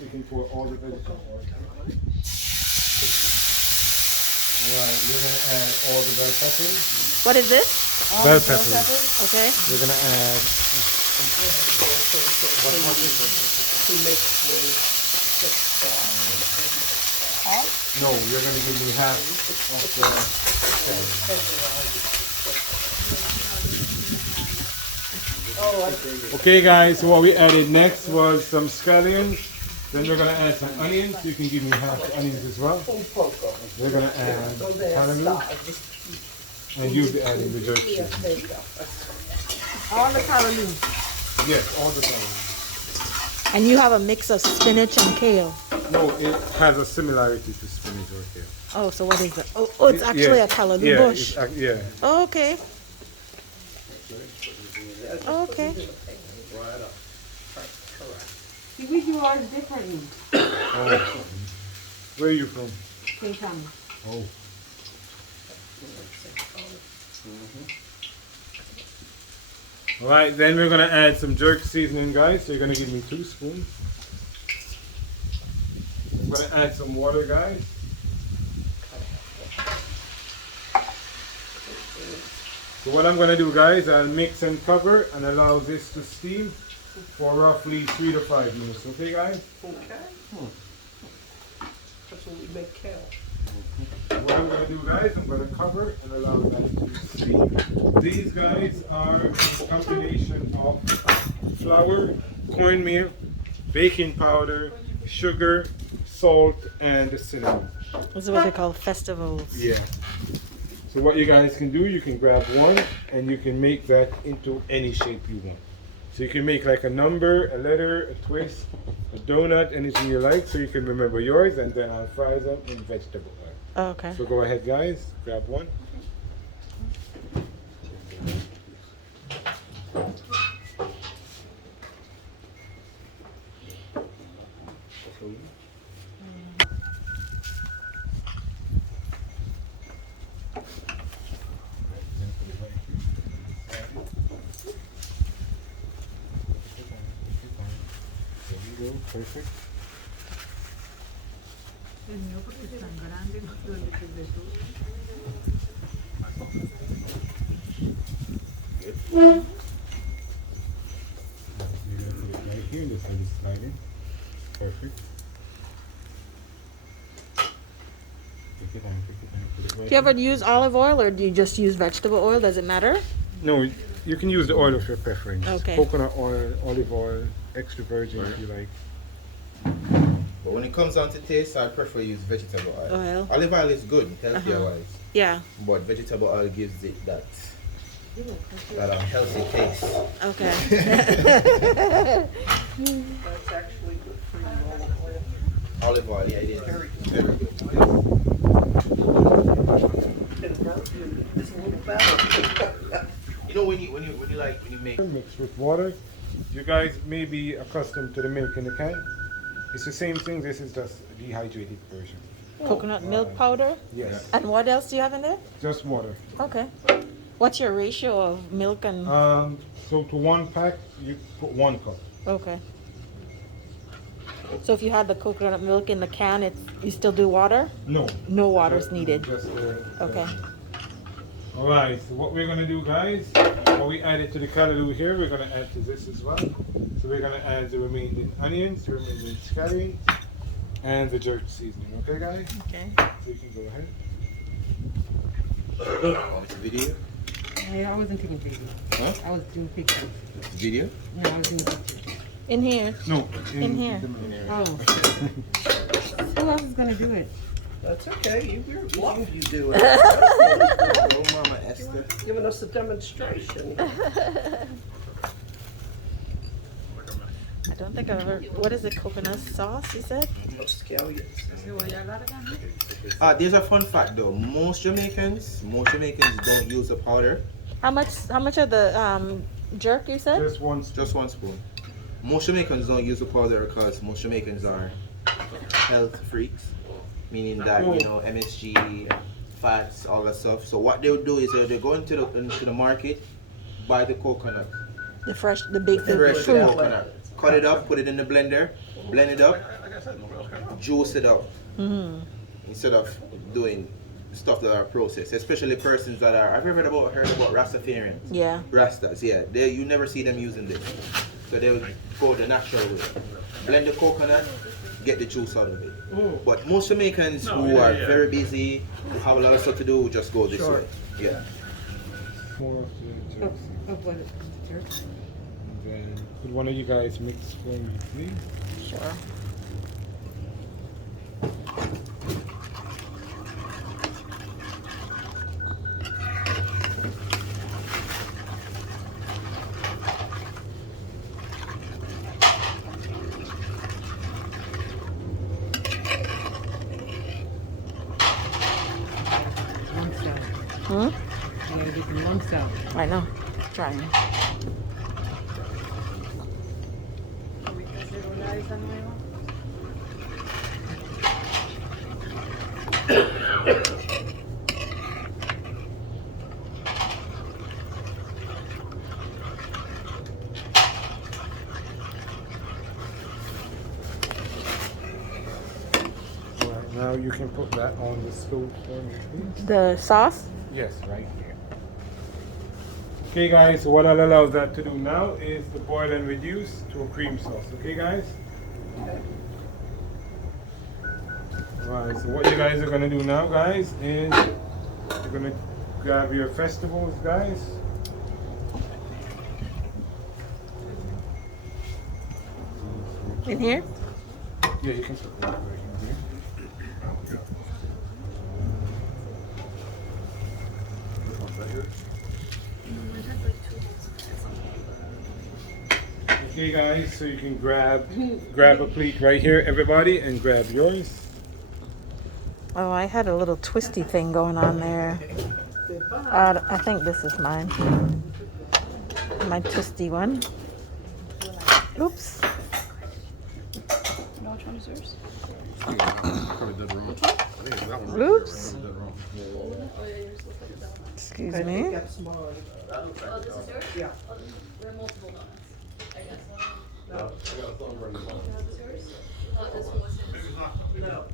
you can pour all the vegetables. Alright, you're gonna add all the bell peppers. What is this? Bell peppers. Okay. You're gonna add. No, you're gonna give me half of the. Okay, guys. So what we added next was some scallions. Then we're gonna add some onions. You can give me half the onions as well. We're gonna add kallaloo, and you'll be adding the jerky. All the kallaloo. Yes, all the kallaloo. And you have a mix of spinach and kale. No, it has a similarity to spinach or kale. Oh, so what is it? Oh, it's actually a kallaloo bush. Yeah. Oh, okay. Okay. See, we do ours differently. Oh. Where are you from? King County. Oh. All right, then we're gonna add some jerk seasoning, guys. So you're gonna give me 2 spoons. I'm gonna add some water, guys. So what I'm gonna do, guys, I'll mix and cover and allow this to steam for roughly 3 to 5 minutes. Okay, guys? Okay. That's what we make kale. What I'm going to do, guys, I'm going to cover and allow that to steam. These, guys, are a combination of flour, cornmeal, baking powder, sugar, salt, and cinnamon. This is what they call festivals. Yeah. So what you guys can do, you can grab one and you can make that into any shape you want. So you can make like a number, a letter, a twist, a donut, anything you like, so you can remember yours, and then I'll fry them in vegetable oil. Oh, okay. So go ahead, guys, grab one. Perfect. Right here, this is sliding. Perfect. Take it down, put it right Do you ever use olive oil or do you just use vegetable oil? Does it matter? No, you can use the oil of your preference. Okay. Coconut oil, olive oil, extra virgin if you like. But when it comes down to taste, I prefer use vegetable oil. Oil. Olive oil is good, healthier wise. Yeah. But vegetable oil gives it that healthy taste. Okay. That's actually good for you, Olive oil, yeah, it is. Very good. and burnt you. It's a little better. You know when you make Mixed with water. You guys may be accustomed to the milk in the can. It's the same thing, this is just a dehydrated version. Coconut milk powder. Yes, And what else do you have in there? just water. Okay. What's your ratio of milk and... So to 1 pack, you put 1 cup. Okay. So if you had the coconut milk in the can, you still do water? No. No water's needed. Just Okay. All right, so what we're gonna do, guys, what we added to the kallaloo here, we're gonna add to this as well. So we're gonna add the remaining onions, the remaining scallions, and the jerk seasoning. Okay, guys? Okay. So you can go ahead. it's video. I wasn't taking pictures. Huh? I was doing pictures. Video? No, I was doing pictures. In here. No, In here. Oh. Who else is gonna do it? That's okay. You're lucky you do it. Oh, Mama Esther. Giving us a demonstration. I don't think I've ever... What is it? Coconut sauce, you said? Scallions. There's a fun fact though. Most Jamaicans don't use the powder. How much of the jerk you said? Just one. Just 1 spoon. Most Jamaicans don't use the powder because most Jamaicans are health freaks, meaning that MSG, fats, all that stuff. So what they'll do is they go into the market, buy the coconut, The big fresh fruit. coconut, cut it up, put it in the blender, blend it up, juice it up Mm. instead of doing stuff that are processed. Especially persons that are. Have you heard about Rastafarians? Yeah. Rastas, yeah. You never see them using this. So they will go the natural way. Blend the coconut, get the juice out of it. Oh. But most Jamaicans who are very busy, who have a lot of stuff to do, will just go this way. Yeah. More of the juice. Of what? Jerk? And then could one of you guys mix for me, please? Sure. One style. Hmm? I gotta do from one style. I know. Trying. Alright, now you can put that on the stove for me, please. The sauce? Yes, right here. Okay guys, so what I'll allow that to do now is to boil and reduce to a cream sauce. Okay guys? Alright, so what you guys are gonna do now guys is you're gonna grab your festivals guys. In here? Yeah, you can put that right in here. Okay guys, so you can grab a plate right here, everybody, and grab yours. Oh, I had a little twisty thing going on there. I think this is mine. My twisty one. Oops. No, which one is yours? Oops. Oh, Excuse me. this is yours? Yeah. There are multiple donuts, I guess. Is yours? This one was his. No,